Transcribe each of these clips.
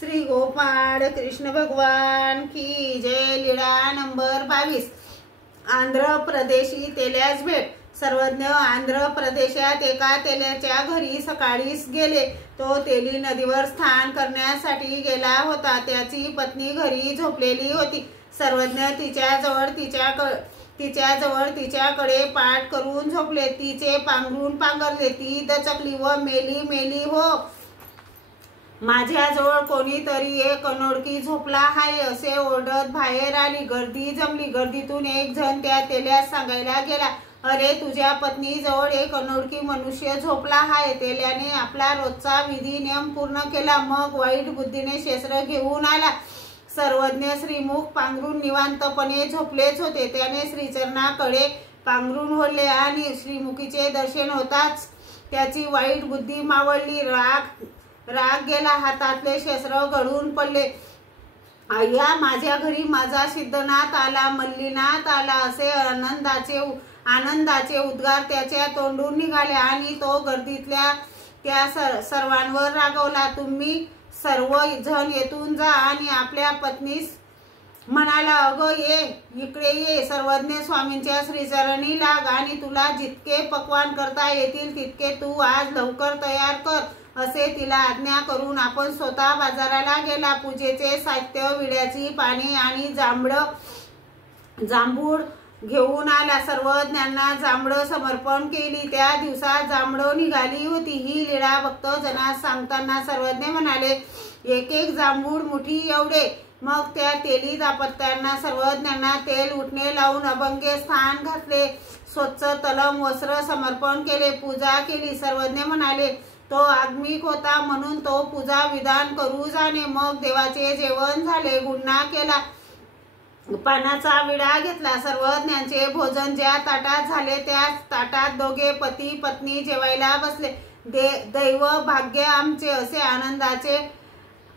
श्री गोपाळ कृष्ण भगवान की जय। लीळा नंबर 22। आंध्र प्रदेशी तेल्यास भेट। सर्वज्ञ आंध्र प्रदेशात एका तेल्याच्या घरी सकाळीच गेले। तो तेली नदीवर स्नान करण्यासाठी गेला होता। त्याची पत्नी घरी झोपलेली होती। सर्वज्ञ तिच्याजवळ तिच्याकडे पाठ करून झोपले। तिचे पांघरून पांघरले। ती दचकली व मेली मेली हो, माझ्याजवळ कोणीतरी एक अनोळखी झोपला आहे असे ओरडत बाहेर आली। गर्दी जमली। गर्दीतून एक जण त्या तेल्यास सांगायला गेला, अरे तुझ्या पत्नीजवळ एक अनोळखी मनुष्य झोपला आहे। तेल्याने आपला रोजचा विधी नियम पूर्ण केला, मग वाईट बुद्धीने शस्त्र घेऊन आला। सर्वज्ञ श्रीमुख पांघरून निवांतपणे झोपलेच होते। त्याने श्रीचरणाकडे पांघरून ओढले आणि श्रीमुखीचे दर्शन होताच त्याची वाईट बुद्धी मावळली। राग गेला। हातातले शस्त्र गळून पडले। आय्या, माझ्या घरी माझा सिद्धनाथ आला, मल्लीनाथ आला असे आनंदाचे उद्गार त्याच्या तोंडून निघाले आणि तो गर्दीतल्या त्या सर्वांवर रागवला। तुम्ही सर्व जण येथून जा आणि आपल्या पत्नीस म्हणाला, अगं ये इकडे ये, सर्वज्ञ स्वामींच्या श्रीचरणी लाग आणि तुला जितके पक्वान करता येतील तितके तू आज लवकर तयार कर असे तिला आज्ञा करून आपण स्वतः बाजाराला गेला। पूजेचे साहित्य, विड्याची पाने आणि जांभूळ घेऊन आला। सर्वज्ञांना जांभळं समर्पण केली। त्या दिवसात जांभळं निघाली होती। ही लीळा भक्तजनास सांगताना सर्वज्ञ म्हणाले, एक एक जांभूळ मुठी एवढे। मग त्या तेली दाम्पत्यांना सर्वज्ञांना तेल उठणे लावून अभंग स्थान घातले। स्वच्छ तलम वस्त्र समर्पण केले। पूजा केली। सर्वज्ञ म्हणाले, तो आगमिक होता म्हणून तो पूजा विधान करू जाणे। मग देवाचे जेवण झाले। गुन्हा केला। पानाचा विडा घेतला। सर्वज्ञांचे भोजन ज्या ताटात झाले त्याच ताटात दोघे पती पत्नी जेवायला बसले। दैव भाग्य आमचे असे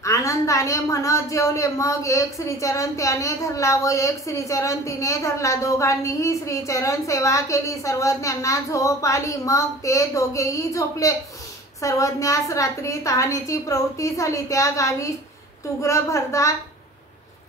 आनंदाने म्हणत जेवले। मग एक श्रीचरण त्याने धरला व एक श्रीचरण तिने धरला। दोघांनीही श्रीचरण सेवा केली। सर्वज्ञांना झोप आली। मग ते दोघेही झोपले। सर्वज्ञास रात्री तहानेची प्रवृत्ती झाली। त्या गावी तुग्रभद्रा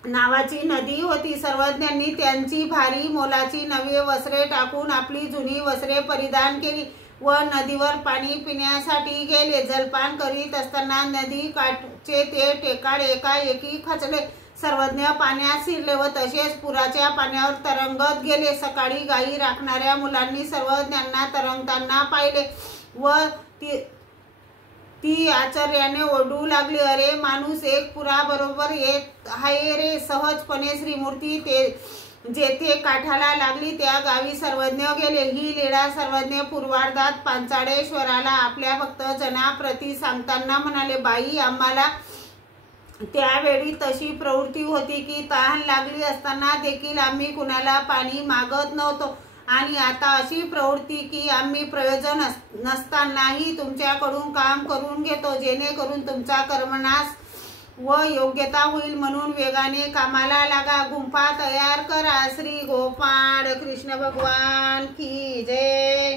नावाची नदी होती। सर्वज्ञांनी त्यांची भारी मोलाची नवी वस्त्रे टाकून आपली जुनी वस्त्रे परिधान केली व नदीवर पाणी पिण्यासाठी गेले। जलपान करीत असताना नदी काठचे ते टेकाड एकाएकी खचले। सर्वज्ञ पाण्यात शिरले व तसेच पुराच्या पाण्यावर तरंगत गेले। सकाळी गायी राखणाऱ्या मुलांनी सर्वज्ञांना तरंगताना पाहिले व ती आश्चर्याने ओरडू लागली, अरे माणूस एक पुराबरोबर येत आहे रे। सहजपणे श्रीमूर्ती जेथे काठाला लागली त्या गावी सर्वज्ञ गेले। ही लीळा सर्वज्ञ पूर्वार्धात पांचाळेश्वराला आपल्या भक्तजनाप्रती सांगताना म्हणाले, बाई, आम्हाला त्यावेळी तशी प्रवृत्ती होती की तहान लागली असताना देखील आम्ही कुणाला पाणी मागत नव्हतो आणि आता अशी प्रवृत्ती की आम्ही प्रयोजन नसतानाही तुमच्याकडून काम करून घेतो, जेणेकरून तुमचा कर्मनाश व योग्यता होईल। म्हणून वेगाने कामाला लागा, गुंफा तयार करा। श्री गोपाळ कृष्ण भगवान की जय।